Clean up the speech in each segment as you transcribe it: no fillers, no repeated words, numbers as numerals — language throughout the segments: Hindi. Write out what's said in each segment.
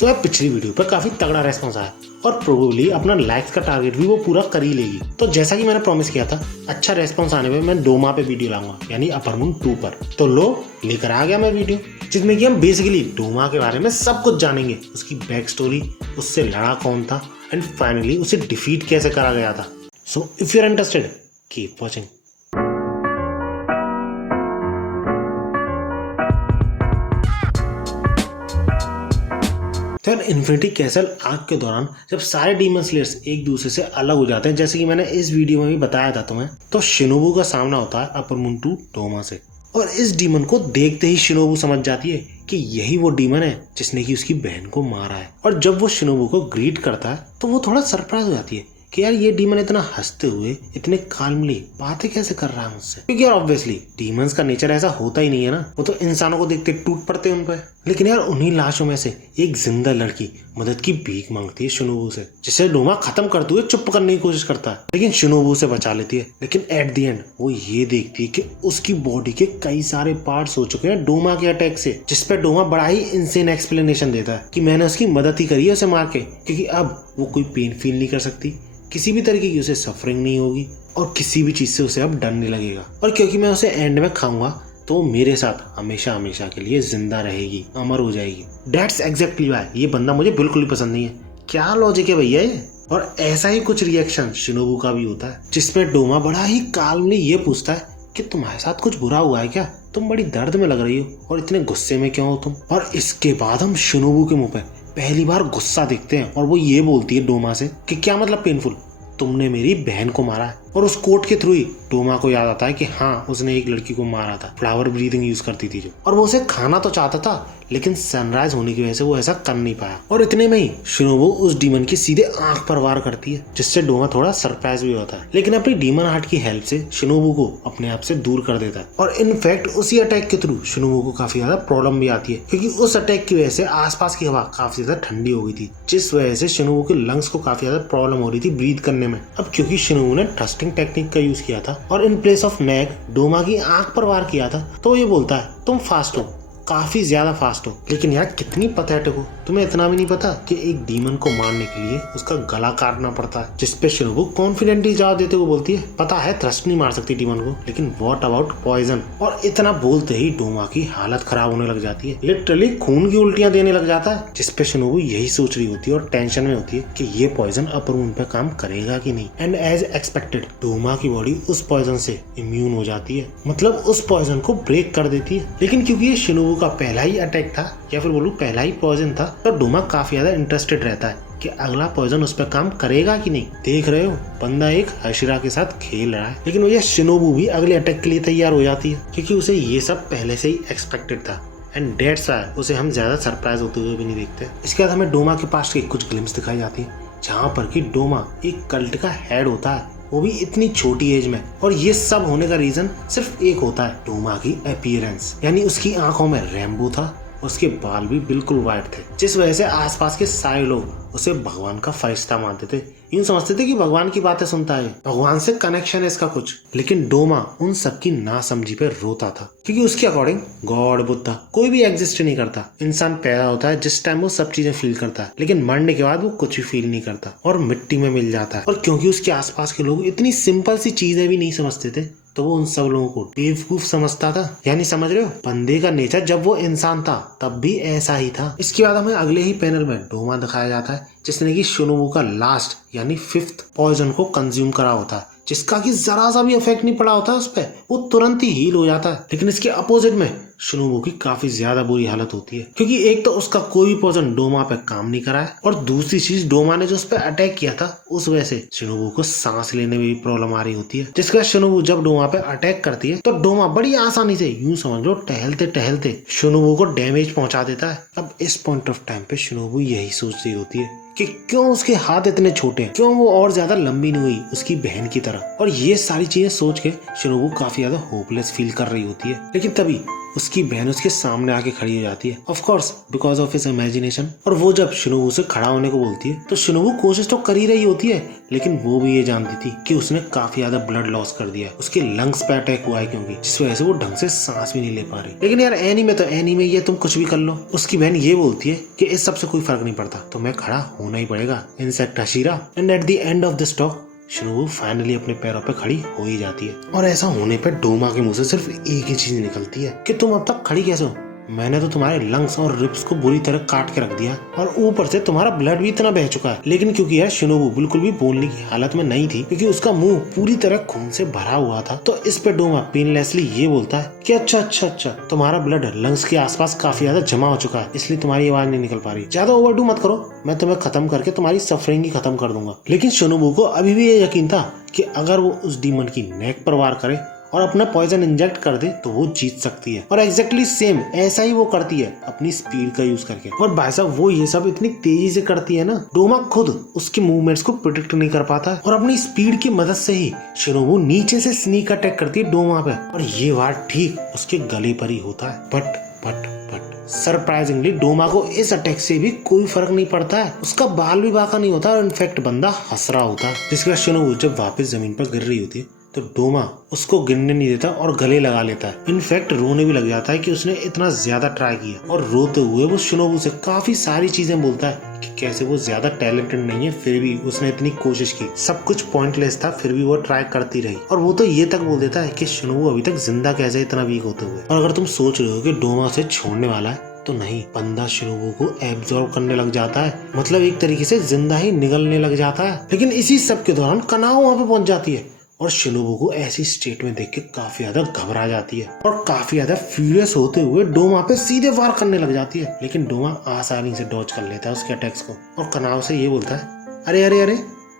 तो यार पिछली वीडियो पर काफी तगड़ा रेस्पॉन्स आया और प्रोबेबली अपना लाइक्स का टारगेट भी वो पूरा कर ही लेगी। तो जैसा कि मैंने प्रॉमिस किया था, अच्छा रेस्पॉन्स आने पे मैं डोमा पे वीडियो लाऊंगा, यानी अपर मून 2 पर। तो लो लेकर आ गया मैं वीडियो, जिसमें कि हम बेसिकली डोमा के बारे में सब कुछ जानेंगे, उसकी बैक स्टोरी, उससे लड़ा कौन था एंड फाइनली उसे डिफीट कैसे करा गया था। So if you are interested keep watching. तो यार इन्फिनिटी कैसल आर्क के दौरान जब सारे डीमन स्लेयर्स एक दूसरे से अलग हो जाते हैं, जैसे कि मैंने इस वीडियो में भी बताया था तुम्हें, तो शिनोबू का सामना होता है अपर मून 2 डोमा से। और इस डीमन को देखते ही शिनोबू समझ जाती है कि यही वो डीमन है जिसने की उसकी बहन को मारा है। और जब वो शिनोबू को ग्रीट करता है तो वो थोड़ा सरप्राइज हो जाती है कि यार ये डीमन इतना हंसते हुए, इतने काल्मली बातें कैसे कर रहा है मुझसे। क्योंकि यार ऑब्वियसली डीमंस का नेचर ऐसा होता ही नहीं है ना, वो तो इंसानों को देखते टूट पड़ते हैं उन पर। लेकिन यार उन्हीं लाशों में से एक जिंदा लड़की मदद की भीख मांगती है शिनोबू से, जिसे डोमा खत्म करते हुए चुप करने की कोशिश करता है, लेकिन शिनोबू से बचा लेती है। लेकिन एट द एंड वो ये देखती है कि उसकी बॉडी के कई सारे पार्ट्स हो चुके हैं डोमा के अटैक से, जिसपे डोमा बड़ा ही इंसेन एक्सप्लेनेशन देता है कि मैंने उसकी मदद ही करी है उसे मार के, क्योंकि अब वो कोई पेन फील नहीं कर सकती, किसी भी तरीके की उसे सफरिंग नहीं होगी और किसी भी चीज से उसे अब डर नहीं लगेगा। और क्योंकि मैं उसे एंड में खाऊंगा तो वो मेरे साथ हमेशा हमेशा के लिए जिंदा रहेगी, अमर हो जाएगी। दैट्स एग्जैक्टली व्हाई ये बंदा मुझे बिल्कुल भी पसंद नहीं है। क्या लॉजिक है भैया ये। और ऐसा ही कुछ रिएक्शन शिनोबू का भी होता है, जिसमें डोमा बड़ा ही काल्मली ये पूछता है कि तुम्हारे साथ कुछ बुरा हुआ है क्या, तुम बड़ी दर्द में लग रही हो और इतने गुस्से में क्यों हो तुम। और इसके बाद हम शिनोबू के मुंह पे पहली बार गुस्सा देखते हैं और वो ये बोलती है डोमा से कि क्या मतलब पेनफुल, तुमने मेरी बहन को मारा है। और उस कोट के थ्रू ही डोमा को याद आता है कि हाँ उसने एक लड़की को मारा था, फ्लावर ब्रीदिंग यूज करती थी जो, और वो उसे खाना तो चाहता था लेकिन सनराइज होने की वजह से वो ऐसा कर नहीं पाया। और इतने में ही शिनोबू उस डीमन की सीधे आंख पर वार करती है, जिससे डोमा थोड़ा सरप्राइज भी होता है, लेकिन अपनी डीमन हार्ट की हेल्प से शिनोबू को अपने आप से दूर कर देता है। और इनफैक्ट उसी अटैक के थ्रू शिनोबू को काफी ज्यादा प्रॉब्लम भी आती है, क्योंकि उस अटैक की वजह से आसपास की हवा काफी ज्यादा ठंडी हो गई थी, जिस वजह से शिनोबू के लंग्स को काफी ज्यादा प्रॉब्लम हो रही थी ब्रीथ करने में। अब क्योंकि शिनोबू ने थ्रस्टिंग टेक्निक का यूज किया था और in place of neck Doma की आंख पर वार किया था, तो ये बोलता है तुम फास्ट हो, काफी ज्यादा फास्ट हो। लेकिन यार कितनी पैथेटिक हो, तुम्हें इतना भी नहीं पता कि एक डीमन को मारने के लिए उसका गला काटना पड़ता है। जिसपे शिनोबू कॉन्फिडेंटली जवाब देते हुए बोलती है पता है थ्रस्ट नहीं मार सकती डीमन को, लेकिन व्हाट अबाउट पॉइजन। और इतना बोलते ही डोमा की हालत खराब होने लग जाती है, लिटरली खून की उल्टियां देने लग जाता है। जिसपे शिनोबू यही सोच रही होती है और टेंशन में होती है कि ये पॉइजन अपर मून पे काम करेगा कि नहीं। एंड एज एक्सपेक्टेड डोमा की बॉडी उस पॉइजन से इम्यून हो जाती है, मतलब उस पॉइजन को ब्रेक कर देती है। लेकिन क्योंकि ये शिनोबू का पहला ही अटैक था, या फिर बोलूं पहला ही पॉइजन था, तो डोमा काफी ज्यादा इंटरेस्टेड रहता है कि अगला पॉइजन उस पर काम करेगा कि नहीं। देख रहे हो बंदा एक हशिरा के साथ खेल रहा है। लेकिन भैया शिनोबू भी अगले अटैक के लिए तैयार हो जाती है, क्योंकि उसे ये सब पहले से ही एक्सपेक्टेड था एंड दैट्स व्हाई उसे हम ज्यादा सरप्राइज होते हुए भी नहीं देखते। इसके बाद हमें डोमा के पास की कुछ ग्लिम्स दिखाई जाती है, जहाँ पर कि डोमा एक कल्ट का हेड होता है, वो भी इतनी छोटी एज में। और ये सब होने का रीजन सिर्फ एक होता है, डोमा की अपीयरेंस, यानी उसकी आंखों में रेम्बो था, उसके बाल भी बिल्कुल व्हाइट थे, जिस वजह से आसपास के सारे लोग उसे भगवान का फरिश्ता मानते थे। यूं समझते थे कि भगवान की बातें सुनता है, भगवान से कनेक्शन है इसका कुछ। लेकिन डोमा उन सबकी नासमझी पे रोता था, क्योंकि उसके अकॉर्डिंग गॉड बुद्धा कोई भी एग्जिस्ट नहीं करता। इंसान पैदा होता है जिस टाइम वो सब चीजें फील करता है, लेकिन मरने के बाद वो कुछ भी फील नहीं करता और मिट्टी में मिल जाता है। और क्योंकि उसके आसपास के लोग इतनी सिंपल सी चीजें भी नहीं समझते थे, तो वो उन सब लोगों को बेवकूफ समझता था। यानी समझ रहे हो, बंदे का नेचर जब वो इंसान था तब भी ऐसा ही था। इसके बाद हमें अगले ही पैनल में डोमा दिखाया जाता है, जिसने कि शिनोबू का लास्ट यानी 5th पॉइजन को कंज्यूम करा होता है, जिसका कि जरा सा भी इफेक्ट नहीं पड़ा होता उस पर, वो तुरंत ही हील हो जाता है। लेकिन इसके अपोजिट में शिनोबू की काफी ज्यादा बुरी हालत होती है, क्योंकि एक तो उसका कोई पॉइजन डोमा पे काम नहीं करा है, और दूसरी चीज डोमा ने जो उस पर अटैक किया था उस वजह से शिनोबू को सांस लेने में भी प्रॉब्लम आ रही होती है। जिसका शिनोबू जब डोमा पे अटैक करती है तो डोमा बड़ी आसानी से, यूं समझ लो टहलते टहलते शिनोबू को डैमेज पहुंचा देता है। अब इस पॉइंट ऑफ टाइम पे शिनोबू यही सोच रही होती है कि क्यों उसके हाथ इतने छोटे हैं, क्यों वो और ज्यादा लंबी नहीं हुई उसकी बहन की तरह। तरह। और ये सारी चीजें सोच के शिनोबू काफी ज्यादा होपलेस फील कर रही होती है, लेकिन तभी उसकी बहन उसके सामने आके खड़ी हो जाती है, of course because of his imagination. और वो जब शिनोबू से खड़ा होने को बोलती है तो शिनोबू कोशिश तो कर ही रही होती है, लेकिन वो भी ये जानती थी कि उसने काफी ज्यादा ब्लड लॉस कर दिया है, उसके लंग्स पे अटैक हुआ है क्योंकि, जिस वजह से वो ढंग से सांस भी नहीं ले पा रही। लेकिन यार एनीमे तो एनीमे, ये तुम कुछ भी कर लो। उसकी बहन ये बोलती है कि इस सब से कोई फर्क नहीं पड़ता, तुम्हें खड़ा होना ही पड़ेगा, insect Hashira. And at the end of this talk Shinobu finally अपने पैरों पे खड़ी हो ही जाती है। और ऐसा होने पे डोमा के मुंह से सिर्फ एक ही चीज निकलती है कि तुम अब तक खड़ी कैसे हो? मैंने तो तुम्हारे लंग्स और रिब्स को बुरी तरह काट के रख दिया और ऊपर से तुम्हारा ब्लड भी इतना बह चुका है। लेकिन क्योंकि यार शिनोबू बिल्कुल भी बोलने की हालत में नहीं थी, क्योंकि उसका मुंह पूरी तरह खून से भरा हुआ था, तो इस पे डोमा पेनलेसली ये बोलता है कि अच्छा तुम्हारा ब्लड लंग्स के आसपास काफी ज्यादा जमा हो चुका है, इसलिए तुम्हारी आवाज नहीं निकल पा रही। ज्यादा ओवरडू मत करो, मैं तुम्हें खत्म करके तुम्हारी सफरिंग ही खत्म कर दूंगा। लेकिन शिनोबू को अभी भी ये यकीन था कि अगर वो उस डीमन की नेक पर वार करे और अपना पॉइजन इंजेक्ट कर दे तो वो जीत सकती है। और एग्जैक्टली सेम ऐसा ही वो करती है अपनी स्पीड का यूज करके। और भाई साहब वो ये सब इतनी तेजी से करती है ना, डोमा खुद उसके मूवमेंट्स को प्रिडिक्ट नहीं कर पाता है और अपनी स्पीड की मदद से ही शिनोबू नीचे से स्नीक अटैक करती है डोमा पे, और ये वार ठीक उसके गले पर ही होता है। बट सरप्राइजिंगली डोमा को इस अटैक से भी कोई फर्क नहीं पड़ता है, उसका बाल भी बाका नहीं होता और इनफैक्ट बंदा हंस रहा होता है। जिसके बाद शिनोबू जब वापस जमीन पर गिर रही होती है तो डोमा उसको गिरने नहीं देता और गले लगा लेता है। इनफैक्ट रोने भी लग जाता है कि उसने इतना ज्यादा ट्राई किया, और रोते हुए वो शिनोबू से काफी सारी चीजें बोलता है कि कैसे वो ज्यादा टैलेंटेड नहीं है, फिर भी उसने इतनी कोशिश की, सब कुछ पॉइंटलेस था, फिर भी वो ट्राई करती रही। और वो तो ये तक बोल देता है कि शिनोबू अभी तक जिंदा कैसे इतना वीक होते हुए। और अगर तुम सोच रहे हो कि डोमा उसे छोड़ने वाला है, तो नहीं, बंदा शिनोबू को एब्जॉर्ब करने लग जाता है, मतलब एक तरीके से जिंदा ही निगलने लग जाता है। लेकिन इसी सब के दौरान कनाओ वहाँ पे पहुंच जाती है और शिनोबू को ऐसी स्टेट में देख के काफी ज्यादा घबरा जाती है और काफी ज्यादा फ्यूरियस होते हुए डोमा पे सीधे वार करने लग जाती है। लेकिन डोमा आसानी से डॉज कर लेता है उसके अटैक्स को और कनाओ से ये बोलता है, अरे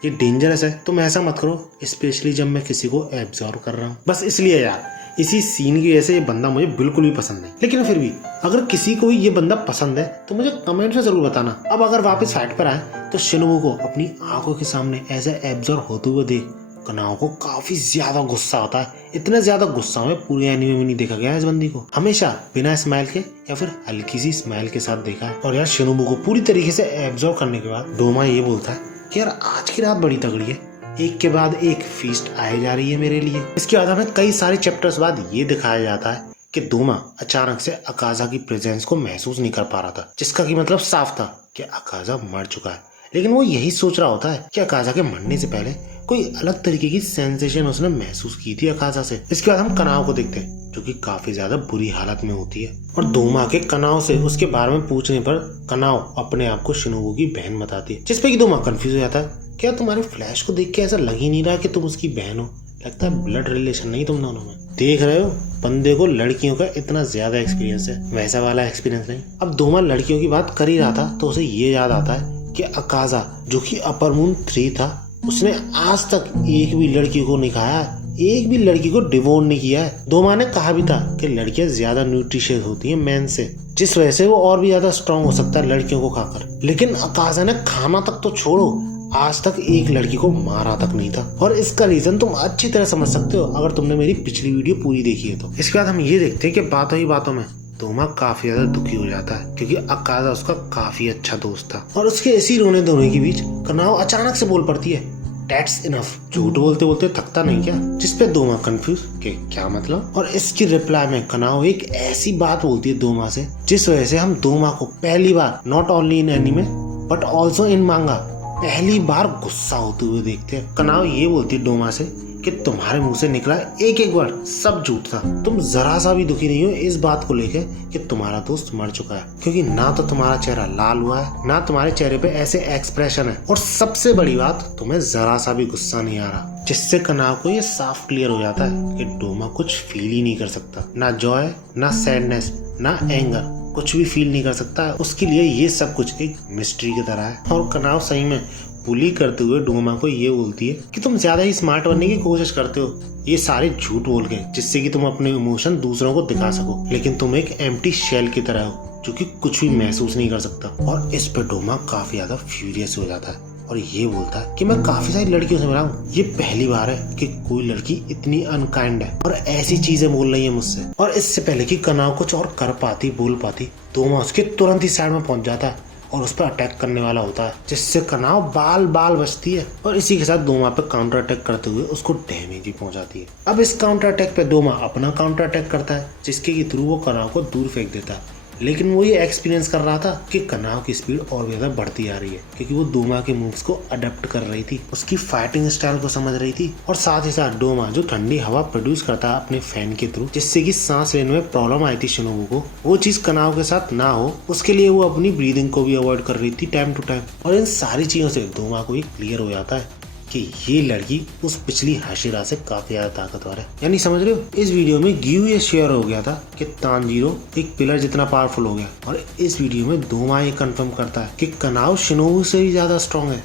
ये डेंजरस है, तुम ऐसा मत करो, स्पेशली जब मैं किसी को एब्जॉर्ब कर रहा हूँ। बस इसलिए यार, इसी सीन की वजह से ये बंदा मुझे बिल्कुल भी पसंद नहीं। लेकिन फिर भी अगर किसी को ये बंदा पसंद है तो मुझे कमेंट में जरूर बताना। अब अगर वापस फाइट पर आए तो शिनोबू को अपनी आंखों के सामने ऐसे एब्जॉर्ब होते हुए देख कनाओ को काफी ज्यादा गुस्सा आता है। इतना ज्यादा गुस्सा में पूरे एनीमे में नहीं देखा गया इस बंदी को, हमेशा बिना स्माइल के या फिर हल्की सी स्माइल के साथ देखा है। और यार शिनोबू को पूरी तरीके से एब्जॉर्ब करने के बाद डोमा ये बोलता है कि यार आज की रात बड़ी तगड़ी है, एक के बाद एक फीस्ट आए जा रही है मेरे लिए। इसके बाद हमें कई सारे चैप्टर्स बाद ये दिखाया जाता है कि डोमा अचानक से अकाजा की प्रेजेंस को महसूस नहीं कर पा रहा था, जिसका की मतलब साफ था कि अकाजा मर चुका है। लेकिन वो यही सोच रहा होता है कि अकाजा के मरने से पहले कोई अलग तरीके की सेंसेशन उसने महसूस की थी अकाजा से। इसके बाद हम कनाओ को देखते हैं जो कि काफी ज्यादा बुरी हालत में होती है, और डोमा के कनाओ से उसके बारे में पूछने पर कनाओ अपने आप को शिनोबू की बहन बताती है, जिसपे कि डोमा कंफ्यूज हो जाता है। क्या तुम्हारे फ्लैश को देख के ऐसा लग ही नहीं रहा कि तुम उसकी बहन हो? लगता है ब्लड रिलेशन नहीं तुम दोनों में। देख रहे हो, बंदे को लड़कियों का इतना ज्यादा एक्सपीरियंस है, वैसा वाला एक्सपीरियंस नहीं। अब डोमा लड़कियों की बात कर ही रहा था तो उसे ये याद आता है कि अकाजा जो कि अपर मून 3 था, उसने आज तक एक भी लड़की को नहीं खाया, एक भी लड़की को डिवोर नहीं किया है। डोमा ने कहा भी था कि लड़कियां ज्यादा न्यूट्रिशियस होती हैं मेन से, जिस वजह से वो और भी ज्यादा स्ट्रांग हो सकता है लड़कियों को खाकर। लेकिन अकाजा ने खाना तक तो छोड़ो, आज तक एक लड़की को मारा तक नहीं था। और इसका रीजन तुम अच्छी तरह समझ सकते हो अगर तुमने मेरी पिछली वीडियो पूरी देखी है तो। इसके बाद हम ये देखते हैं कि बातों ही बातों में डोमा काफी ज्यादा दुखी हो जाता है, क्योंकि अकाजा उसका काफी अच्छा दोस्त था। और उसके इसी रोने धोने के बीच कनाओ अचानक से बोल पड़ती है, That's enough। झूठ बोलते बोलते थकता नहीं क्या? जिसपे डोमा कंफ्यूज कि क्या मतलब। और इसकी रिप्लाई में कनाओ एक ऐसी बात बोलती है डोमा से, जिस वजह से हम डोमा को पहली बार not only in anime but also in manga पहली बार गुस्सा होते हुए देखते हैं। कनाओ ये बोलती है डोमा से कि तुम्हारे मुंह से निकला एक एक वर्ड सब झूठ था, तुम जरा सा भी दुखी नहीं हो इस बात को लेकर कि तुम्हारा दोस्त मर चुका है, क्योंकि ना तो तुम्हारा चेहरा लाल हुआ है, ना तुम्हारे चेहरे पे ऐसे एक्सप्रेशन है, और सबसे बड़ी बात तुम्हें जरा सा भी गुस्सा नहीं आ रहा। जिससे कनाओ को ये साफ क्लियर हो जाता है कि डोमा कुछ फील ही नहीं कर सकता, ना जॉय, ना सैडनेस, ना एंगर, कुछ भी फील नहीं कर सकता। उसके लिए ये सब कुछ एक मिस्ट्री की तरह है। और कनाओ सही में बुली करते हुए डोमा को ये बोलती है कि तुम ज्यादा ही स्मार्ट बनने की कोशिश करते हो, ये सारे झूठ बोल के, जिससे कि तुम अपने इमोशन दूसरों को दिखा सको, लेकिन तुम एक एम्प्टी शेल की तरह हो जो कि कुछ भी महसूस नहीं कर सकता। और इस पे डोमा काफी ज्यादा फ्यूरियस हो जाता है और ये बोलता है कि मैं काफी सारी लड़कियों से मिला हूँ, ये पहली बार है कि कोई लड़की इतनी अनकाइंड है और ऐसी चीजें बोल रही है मुझसे। और इससे पहले कि कनाव कुछ और कर पाती बोल पाती, दोमा उसके तुरंत ही साइड में पहुंच जाता है और उस पर अटैक करने वाला होता है, जिससे कनाव बाल बाल बचती है और इसी के साथ दोमा पे काउंटर अटैक करते हुए उसको डैमेज भी पहुंचाती है। अब इस काउंटर अटैक पे दोमा अपना काउंटर अटैक करता है, जिसके थ्रू वो कनाव को दूर फेंक देता है। लेकिन वो ये एक्सपीरियंस कर रहा था कि कनाव की स्पीड और भी ज्यादा बढ़ती आ रही है, क्योंकि वो डोमा के मूव्स को अडेप्ट कर रही थी, उसकी फाइटिंग स्टाइल को समझ रही थी। और साथ ही साथ डोमा जो ठंडी हवा प्रोड्यूस करता है अपने फैन के थ्रू, जिससे कि सांस लेने में प्रॉब्लम आई थी शिनोबू को, वो चीज कनाव के साथ ना हो उसके लिए वो अपनी ब्रीदिंग को भी अवॉइड कर रही थी टाइम टू टाइम। और इन सारी चीजों से डोमा को ये क्लियर हो जाता है कि ये लड़की उस पिछली हाशिरा से काफी ज्यादा ताकतवर है। यानी समझ रहे हो, इस वीडियो में गिव ये शेयर हो गया था कि तानजीरो एक पिलर जितना पावरफुल हो गया, और इस वीडियो में डोमा ये कंफर्म करता है कि कनाव शिनोबू से भी ज्यादा स्ट्रॉन्ग है।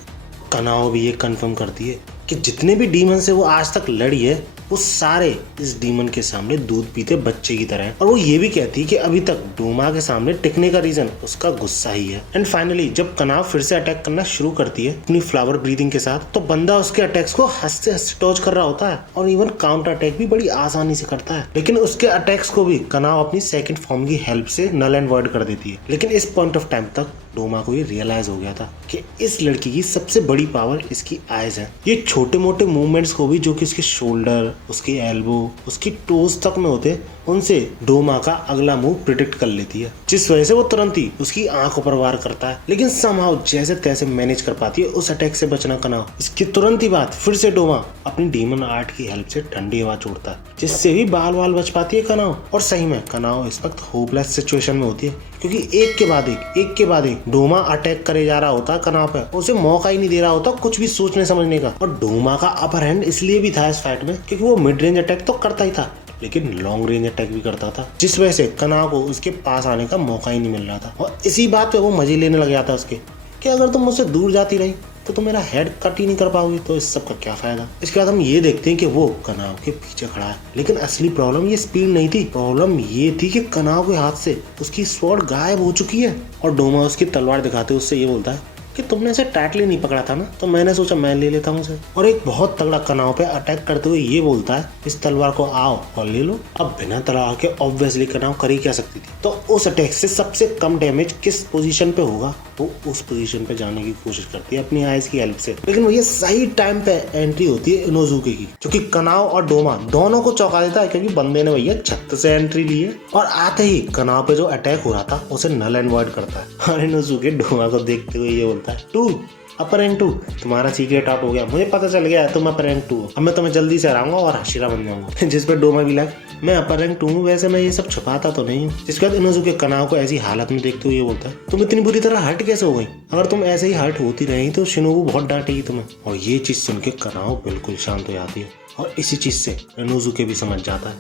कनाव भी ये कंफर्म करती है कि जितने भी डीमन से वो आज तक लड़ी है, वो सारे इस डीमन के सामने दूध पीते बच्चे की तरह है। और वो ये भी कहती है कि अभी तक डोमा के सामने टिकने का रीजन उसका गुस्सा ही है। एंड फाइनली जब कनाव फिर से अटैक करना शुरू करती है अपनी फ्लावर ब्रीदिंग के साथ, तो बंदा उसके अटैक्स को हंसते हंसते डॉज कर रहा होता है और इवन काउंटर अटैक भी बड़ी आसानी से करता है। लेकिन उसके अटैक्स को भी कनाव अपनी सेकंड फॉर्म की हेल्प से नल एंड वॉइड कर देती है। लेकिन इस पॉइंट ऑफ टाइम तक डोमा को ये रियलाइज हो गया था कि इस लड़की की सबसे बड़ी पावर इसकी आईज है। ये छोटे मोटे मूवमेंट्स को भी जो कि उसके शोल्डर, उसके एल्बो, उसकी टोज तक में होते, उनसे डोमा का अगला मूव प्रिडिक्ट कर लेती है, जिस वजह से वो तुरंत ही उसकी आंखों पर वार करता है। लेकिन समहाउ जैसे तैसे मैनेज कर पाती है उस अटैक से बचना कनाव। इसके तुरंत ही बाद फिर से डोमा अपनी डीमन आर्ट की हेल्प से ठंडी हवा छोड़ता है, जिससे भी बाल बाल बच पाती है कनाव। और सही में कनाव इस वक्त होपलेस सिचुएशन में होती है, क्योंकि एक के बाद एक डोमा अटैक करे जा रहा होता है कनाव पे, उसे मौका ही नहीं दे रहा होता कुछ भी सोचने समझने का। और डोमा का अपर हैंड इसलिए भी था इस फाइट में क्योंकि वो मिड रेंज अटैक तो करता ही था, लेकिन लॉन्ग रेंज अटैक भी करता था, जिस वजह से कनाव को उसके पास आने का मौका ही नहीं मिल रहा था। और इसी बात पे वो मजे लेने लग जाता उसके कि अगर तुम मुझसे दूर जाती रही तो तुम मेरा हेड कट ही नहीं कर पाओगी, तो इस सब का क्या फायदा। इसके बाद हम ये देखते हैं कि वो कनाव के पीछे खड़ा है, लेकिन असली प्रॉब्लम ये स्पीड नहीं थी, प्रॉब्लम ये थी कि कनाव के हाथ से उसकी स्वॉर्ड गायब हो चुकी है। और डोमा उसकी तलवार दिखाते उससे ये बोलता है कि तुमने इसे टाइटली नहीं पकड़ा था ना, तो मैंने सोचा मैं ले लेता हूँ उसे। और एक बहुत तगड़ा कनाव पे अटैक करते हुए ये बोलता है, इस तलवार को आओ और ले लो। अब बिना तलवार के ऑब्वियसली कनाव कर ही क्या सकती थी, तो उस अटैक से सबसे कम डैमेज किस पोजीशन पे होगा वो उस पोजीशन पे जाने की कोशिश करती है अपनी आइज की हेल्प से। लेकिन ये सही टाइम पे एंट्री होती है इनोजुके की, जो कि कनाव और डोमा दोनों को चौंका देता है, क्योंकि बंदे ने भैया छत से एंट्री ली है। और आते ही कनाव पे जो अटैक हो रहा था उसे नल एंड वॉइड करता है। और इनोजुके डोमा को देखते हुए ये बोलता है, टू अपर रैंक 2 तुम्हारा सीक्रेट आउट हो गया, मुझे पता चल गया है तुम अपर रैंक 2 हो, अब मैं तुम्हें जल्दी से हराऊंगा और हाशिरा बन जाऊंगा। जिस पे डोमा भी लग, मैं अपर रैंक 2 हूँ, वैसे मैं ये सब छुपाता तो नहीं हूँ। जिसके बाद इनोजुके कनाव को ऐसी हालत में देखते हुए ये बोलता है, तुम इतनी बुरी तरह हर्ट कैसे हो गई, अगर तुम ऐसे ही हर्ट होती रही तो शिनोबू बहुत डांटेगी तुम्हें। और ये चीज सुन के कनाव बिल्कुल शांत हो जाती है, और इसी चीज से इनोजुके भी समझ जाता है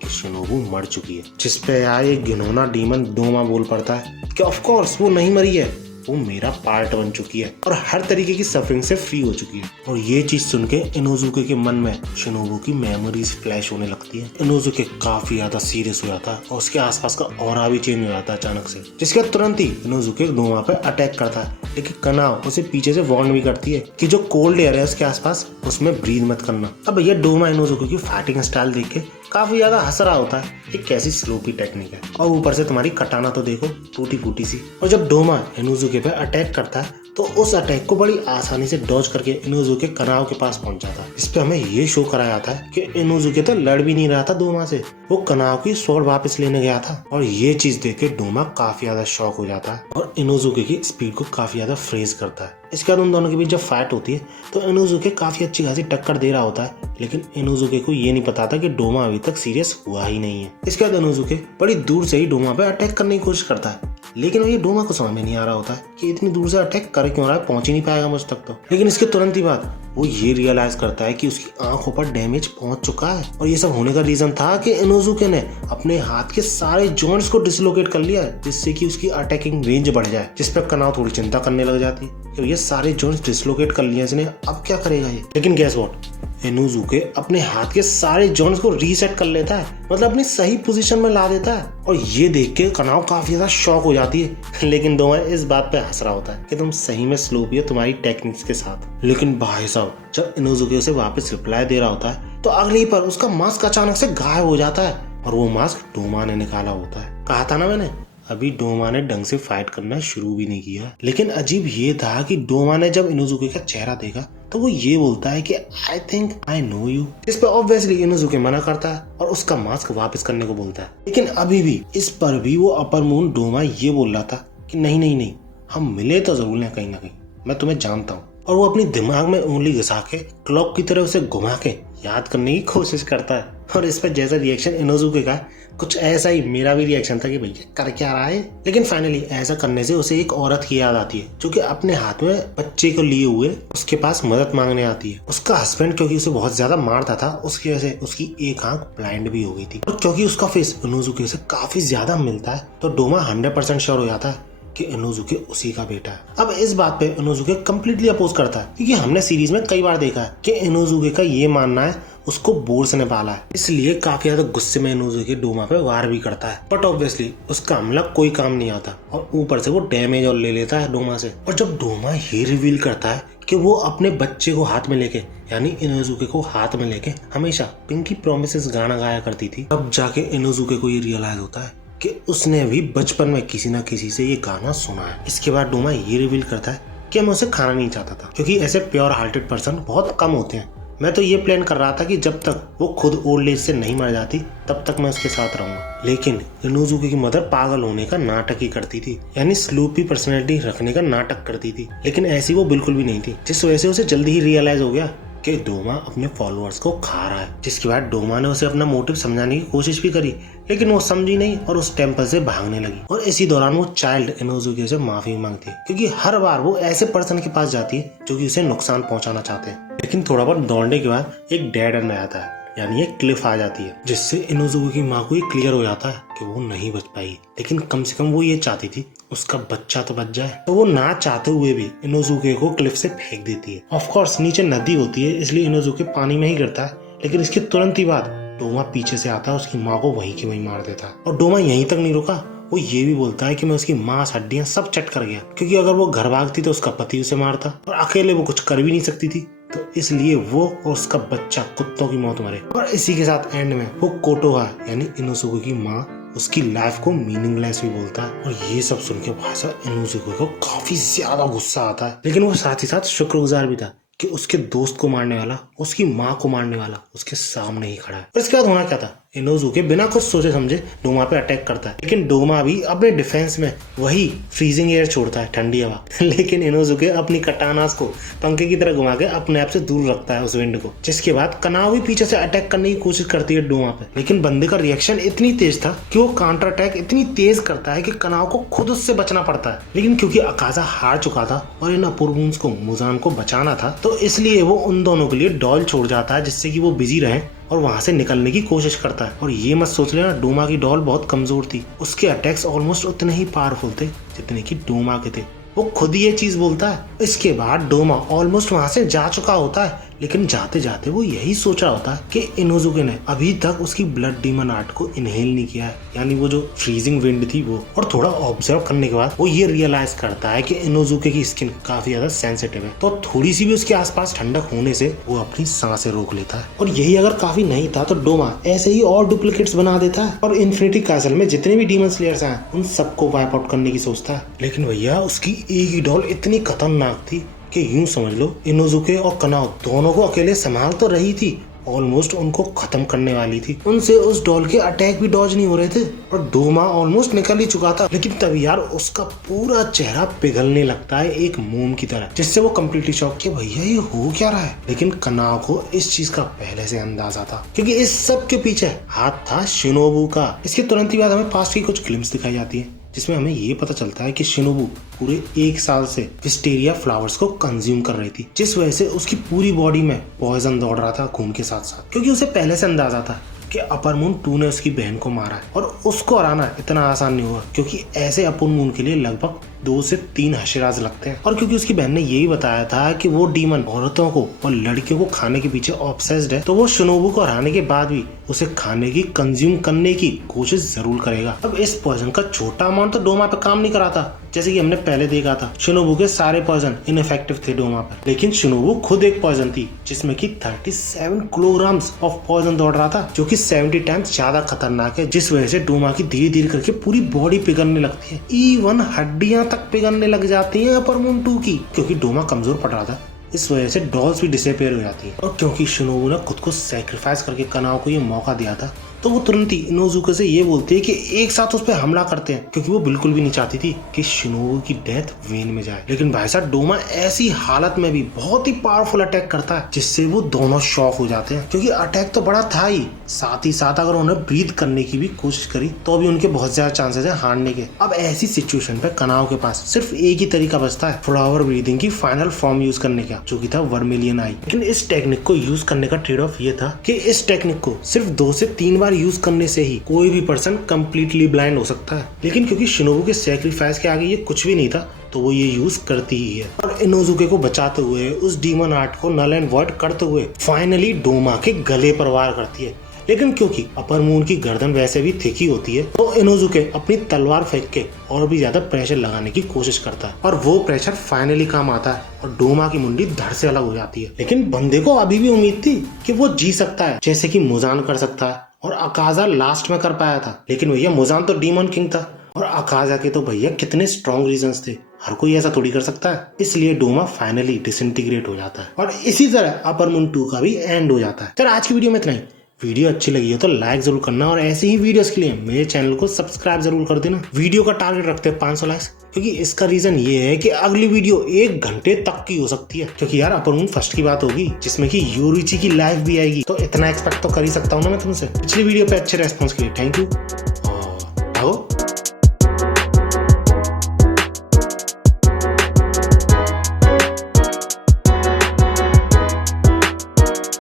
कि शिनोबू मर चुकी है। जिस पे यार ये घिनौना डीमन डोमा बोल पड़ता है कि ऑफ कोर्स वो नहीं मरी है, वो मेरा पार्ट बन चुकी है और हर तरीके की सफरिंग से फ्री हो चुकी है। और ये चीज सुन के इनोजुके के मन में शिनोबू की मेमोरीज फ्लैश होने लगती है। इनोजुके काफी ज्यादा सीरियस हो जाता है और उसके आसपास का ऑरा भी चेंज हो जाता है अचानक से, जिसके तुरंत ही इनोजुके डोमा पे अटैक करता है। लेकिन कनाव उसे पीछे से वार्न भी करती है कि जो कोल्ड एयर है उसके आसपास उसमें ब्रीथ मत करना। अब भैया डोमा इनोजुके की फाइटिंग स्टाइल देख के काफी ज्यादा हंस रहा होता है, ये कैसी स्लोपी टेक्निक है, और ऊपर से तुम्हारी कटाना तो देखो टूटी फूटी सी। और जब डोमा इनोजुके पे अटैक करता है तो उस अटैक को बड़ी आसानी से डॉज करके इनोजुके कनाव के पास पहुंच जाता है। इस पे हमें ये शो कराया जाता है कि इनोजुके तो लड़ भी नहीं रहा था डोमा से, वो कनाव की स्वॉर्ड वापस लेने गया था। और ये चीज देख के डोमा काफी ज्यादा शॉक हो जाता है और इनोजुके की स्पीड को काफी ज्यादा फ्रीज करता है। इसके बाद उन दोनों के बीच जब फाइट होती है तो इनोजुके काफी अच्छी खासी टक्कर दे रहा होता है, लेकिन इनोजुके को ये नहीं पता था कि डोमा अभी तक सीरियस हुआ ही नहीं है। इसके बाद इनोजुके बड़ी दूर से ही डोमा पे अटैक करने की कोशिश करता है, लेकिन ये डोमा को समझ में नहीं आ रहा होता है कि इतनी दूर से अटैक कर क्यों रहा है, पहुंच ही नहीं पाएगा मुझ तक तो। लेकिन इसके तुरंत ही बाद वो ये रियलाइज करता है कि उसकी आंखों पर डैमेज पहुंच चुका है, और ये सब होने का रीजन था कि इनोजुके ने अपने हाथ के सारे जॉइंट्स को डिसलोकेट कर लिया है, जिससे कि उसकी अटैकिंग रेंज बढ़ जाए। जिस पर कनाव थोड़ी चिंता करने लग जाती है कि ये सारे जॉइंट्स डिसलोकेट कर लिए इसने, अब क्या करेगा ये। लेकिन गैस व्हाट, इनोजुके अपने हाथ के सारे जॉइंट्स को रीसेट कर लेता है, मतलब अपनी सही पोजीशन में ला देता है। और ये देख के कनाव काफी ज्यादा शॉक हो जाती है, लेकिन डोमा इस बात पे हंस रहा होता है कि तुम सही में स्लो भी हो तुम्हारी टेक्निक्स के साथ। लेकिन भाई साहब, जब इनोजुके उसे वापस रिप्लाई दे रहा होता है तो अगले ही पर उसका मास्क अचानक से गायब हो जाता है, और वो मास्क डोमा ने निकाला होता है। कहा था ना मैंने, अभी डोमा ने ढंग से फाइट करना शुरू भी नहीं किया। लेकिन अजीब ये था कि डोमा ने जब इनोजुके का चेहरा देखा तो वो ये बोलता है कि I think I know you. इस पर ऑब्वियसली इनोजुके मना करता है और उसका मास्क वापस करने को बोलता है। लेकिन अभी भी इस पर भी वो अपर मून डोमा ये बोल रहा था कि नहीं नहीं नहीं, हम मिले तो जरूर हैं कहीं ना कहीं, मैं तुम्हें जानता हूँ। और वो अपनी दिमाग में उंगली घुसा के क्लॉक की तरह उसे घुमा के याद करने की कोशिश करता है। और इस पर जैसा रिएक्शन इनोजुके का, कुछ ऐसा ही मेरा भी रिएक्शन था कि भैया कर क्या रहा है। लेकिन फाइनली ऐसा करने से उसे एक औरत की याद आती है जो कि अपने हाथ में बच्चे को लिए हुए उसके पास मदद मांगने आती है। उसका हस्बैंड क्योंकि उसे बहुत ज्यादा मारता था, उसकी वजह से उसकी एक आंख ब्लाइंड भी हो गई थी। और क्योंकि उसका फेस इनोजुके से काफी ज्यादा मिलता है तो डोमा 100% श्योर हो जाता है कि इनोजुके उसी का बेटा है। अब इस बात पे इनोजुके कम्प्लीटली अपोज करता है, क्योंकि हमने सीरीज में कई बार देखा है कि इनोजुके का ये मानना है उसको बोर्स ने पाला है, इसलिए काफी ज्यादा गुस्से में इनोजुके डोमा पे वार भी करता है। बट ऑब्वियसली उसका हमला कोई काम नहीं आता और ऊपर से वो डैमेज और ले लेता है डोमा से। और जब डोमा ये रिवील करता है कि वो अपने बच्चे को हाथ में लेके, यानी इनोजुके को हाथ में लेके हमेशा पिंकी प्रोमिसेस गाना गाया करती थी, तब जाके इनोजुके को ये रियलाइज होता है कि उसने भी बचपन में किसी ना किसी से ये गाना सुना है। इसके बाद डोमा ये रिवील करता है कि मैं उसे खाना नहीं चाहता था, क्योंकि ऐसे प्योर हार्टेड पर्सन बहुत कम होते हैं। मैं तो ये प्लान कर रहा था कि जब तक वो खुद ओल्ड एज से नहीं मर जाती तब तक मैं उसके साथ रहूंगा। लेकिन इनोजुके की मदर पागल होने का नाटक ही करती थी, यानी स्लूपी पर्सनैलिटी रखने का नाटक करती थी। लेकिन ऐसी वो बिल्कुल भी नहीं थी, जिस वजह से उसे जल्दी ही रियलाइज हो गया कि डोमा अपने फॉलोअर्स को खा रहा है। जिसके बाद डोमा ने उसे अपना मोटिव समझाने की कोशिश भी करी, लेकिन वो समझी नहीं और उस टेम्पल से भागने लगी। और इसी दौरान वो चाइल्ड इनोजुके से माफी मांगती है, क्योंकि हर बार वो ऐसे पर्सन के पास जाती है जो कि उसे नुकसान पहुंचाना चाहते हैं। लेकिन थोड़ा बहुत दौड़ने के बाद एक डेड एंड आता है, यानी एक क्लिफ आ जाती है, जिससे इनोजुके की माँ को ये क्लियर हो जाता है कि वो नहीं बच पाई। लेकिन कम से कम वो ये चाहती थी उसका बच्चा तो बच जाए, तो वो ना चाहते हुए भी इनोजुके को क्लिफ से फेंक देती है। ऑफ कोर्स नीचे नदी होती है, इसलिए इनोजुके पानी में ही गिरता है। लेकिन इसके तुरंत ही बाद डोमा पीछे से आता है, उसकी माँ को वहीं की वहीं मार देता है। और डोमा यहीं तक नहीं रुका, वो ये भी बोलता है कि मैं उसकी मांस हड्डियां सब चट कर गया, क्योंकि अगर वो घर भागती तो उसका पति उसे मारता और अकेले वो कुछ कर भी नहीं सकती थी, तो इसलिए वो और उसका बच्चा कुत्तों की मौत मरे। और इसी के साथ एंड में वो कोटोहा यानी इनोजुके की माँ उसकी लाइफ को मीनिंगलेस भी बोलता है। और ये सब सुन के भाई साहब इनोजुके को काफी ज्यादा गुस्सा आता है, लेकिन वो साथ ही साथ शुक्रगुजार भी था कि उसके दोस्त को मारने वाला, उसकी माँ को मारने वाला उसके सामने ही खड़ा है। और इसके बाद होना क्या था, इनोजुके बिना कुछ सोचे समझे डोमा पे अटैक करता है, लेकिन डोमा भी अपने डिफेंस में वही फ्रीजिंग एयर छोड़ता है, ठंडी हवा। लेकिन इनोजुके अपनी कटानास को पंखे की तरह घुमा के अपने आप से दूर रखता है उस विंड को, जिसके बाद कनाव भी पीछे से अटैक करने की कोशिश करती है डोमा पे। लेकिन बंदे का रिएक्शन इतनी तेज था कि वो काउंटर अटैक इतनी तेज करता है कि कनाव को खुद उससे बचना पड़ता है। लेकिन क्योंकि अकाजा हार चुका था और इन अपूर्वुन्स को मुजान को बचाना था, तो इसलिए वो उन दोनों के लिए डॉल छोड़ जाता है, जिससे कि वो बिजी रहे और वहां से निकलने की कोशिश करता है। और ये मत सोच लेना डोमा की डॉल बहुत कमजोर थी, उसके अटैक्स ऑलमोस्ट उतने ही पावरफुल थे जितने कि डोमा के थे। वो खुद ये चीज बोलता है। इसके बाद डोमा ऑलमोस्ट वहां से जा चुका होता है, लेकिन जाते जाते वो यही सोच रहा होता है कि इनोजुके ने अभी तक उसकी ब्लड डीमन आर्ट को इनहेल नहीं किया है, यानी वो जो फ्रीजिंग विंड थी वो। और थोड़ा ऑब्जर्व करने के बाद वो ये रियलाइज करता है कि इनोजुके की स्किन काफी ज्यादा सेंसिटिव है, तो थोड़ी सी भी उसके आसपास ठंडक होने से वो अपनी सांसें रोक लेता है। और यही अगर काफी नहीं था तो डोमा ऐसे ही और डुप्लीकेट्स बना देता है और इन्फिनिटी कैसल में जितने भी डीमन स्लेयर्स हैं उन सबको वाइप आउट करने की सोचता है। लेकिन भैया उसकी एक ही डॉल इतनी खतरनाक थी कि यूं समझ लो इनोजुके और कनाव दोनों को अकेले संभाल तो रही थी, ऑलमोस्ट उनको खत्म करने वाली थी। उनसे उस डॉल के अटैक भी डॉज नहीं हो रहे थे और डोमा ऑलमोस्ट निकल ही चुका था। लेकिन तभी यार उसका पूरा चेहरा पिघलने लगता है एक मोम की तरह, जिससे वो कम्प्लीटली शॉक कि भैया ये हो क्या रहा है। लेकिन कनाव को इस चीज का पहले से अंदाजा था, क्योंकि इस सब के पीछे हाथ था शिनोबू का। इसके तुरंत ही बाद हमें पास्ट की कुछ ग्लिम्स दिखाई जाती है, जिसमें हमें ये पता चलता है कि शिनोबू पूरे 1 साल से विस्टेरिया फ्लावर्स को कंज्यूम कर रही थी, जिस वजह से उसकी पूरी बॉडी में पॉइजन दौड़ रहा था खून के साथ साथ, क्योंकि उसे पहले से अंदाजा था कि अपर मून 2 ने उसकी बहन को मारा है और उसको हराना इतना आसान नहीं होगा, क्योंकि ऐसे अपर मून के लिए लगभग 2 से 3 हशराज लगते हैं। और क्योंकि उसकी बहन ने यही बताया था कि वो डीमन औरतों को और लड़कियों को खाने के पीछे ऑब्सेस्ड है, तो वो शिनोबू को हराने के बाद भी उसे खाने की, कंज्यूम करने की कोशिश जरूर करेगा। अब इस पॉइजन का छोटा अमाउंट तो डोमा पे काम नहीं करा था, जैसे कि हमने पहले देखा था। शिनोबू के सारे पॉइजन इनइफेक्टिव थे डोमा पर, लेकिन शिनोबू खुद एक पॉइजन थी जिसमें कि 37 किलोग्राम्स ऑफ पॉइजन दौड़ रहा था, जो कि 70 टाइम्स ज्यादा खतरनाक है, जिस वजह से डोमा की धीरे धीरे करके पूरी बॉडी पिघलने लगती है, इवन हड्डियां तक पिघलने लग जाती हैं अपर मून 2 की, क्योंकि डोमा कमजोर पड़ रहा था। इस वजह से डॉल्स भी डिसअपीयर हो जाती है। और क्योंकि शिनोबू ने खुद को सैक्रिफाइस करके कनाओ को ये मौका दिया था, तो वो तुरंत ही इनोजुके से ये बोलती है कि एक साथ उस पर हमला करते हैं, क्योंकि वो बिल्कुल भी नहीं चाहती थी कि शिनोबू की डेथ वेन में जाए। लेकिन भाई साहब डोमा ऐसी हालत में भी बहुत ही पावरफुल अटैक करता है, जिससे वो दोनों शॉक हो जाते हैं, क्योंकि अटैक तो बड़ा था ही साथ अगर उन्हें ब्रीथ करने की भी कोशिश करी तो भी उनके बहुत ज्यादा चांसेस है हारने के। अब ऐसी सिचुएशन पे कनाओ के पास सिर्फ एक ही तरीका बचता है फ्लावर ब्रीदिंग की फाइनल फॉर्म यूज करने का, जो कि था वर्मिलियन आई। लेकिन इस टेक्निक को यूज करने का ट्रेड ऑफ ये था कि इस टेक्निक को सिर्फ 2 से 3 बार यूज करने से ही कोई भी पर्सन कंप्लीटली ब्लाइंड हो सकता है। लेकिन क्योंकि शिनोबू के सैक्रिफाइस के आगे ये कुछ भी नहीं था, तो वो ये यूज करती ही है। और इनोजुके को बचाते हुए, उस डीमन आर्ट को नल एंड वॉइड करते हुए फाइनली डोमा के गले पर वार करती है। लेकिन क्योंकि अपर मून की गर्दन वैसे भी थिकी होती है, तो इनोजुके अपनी तलवार फेंक के और भी ज्यादा प्रेशर लगाने की कोशिश करता है, और वो प्रेशर फाइनली काम आता है और डोमा की मुंडी धड़ से अलग हो जाती है। लेकिन बंदे को अभी भी उम्मीद थी कि वो जी सकता है, जैसे कि मुजान कर सकता है और अकाजा लास्ट में कर पाया था। लेकिन भैया मुजान तो डीमन किंग था और अकाजा के तो भैया कितने स्ट्रॉन्ग रीजंस थे, हर कोई ऐसा थोड़ी कर सकता है। इसलिए डोमा फाइनली डिसइंटीग्रेट हो जाता है और इसी तरह अपर मून 2 का भी एंड हो जाता है। चल आज की वीडियो में इतना ही। वीडियो अच्छी लगी हो तो लाइक जरूर करना और ऐसे ही वीडियोस के लिए मेरे चैनल को सब्सक्राइब जरूर कर देना। वीडियो का टारगेट रखते हैं 500 लाइक्स, क्योंकि इसका रीजन ये है कि अगली वीडियो 1 घंटे तक की हो सकती है, क्योंकि यार अपर मून फर्स्ट की बात होगी जिसमें कि योरुइची की लाइफ भी आएगी, तो इतना एक्सपेक्ट तो कर ही सकता हूँ ना मैं तुमसे। पिछली वीडियो पे अच्छे रेस्पॉन्स के लिए थैंक यू।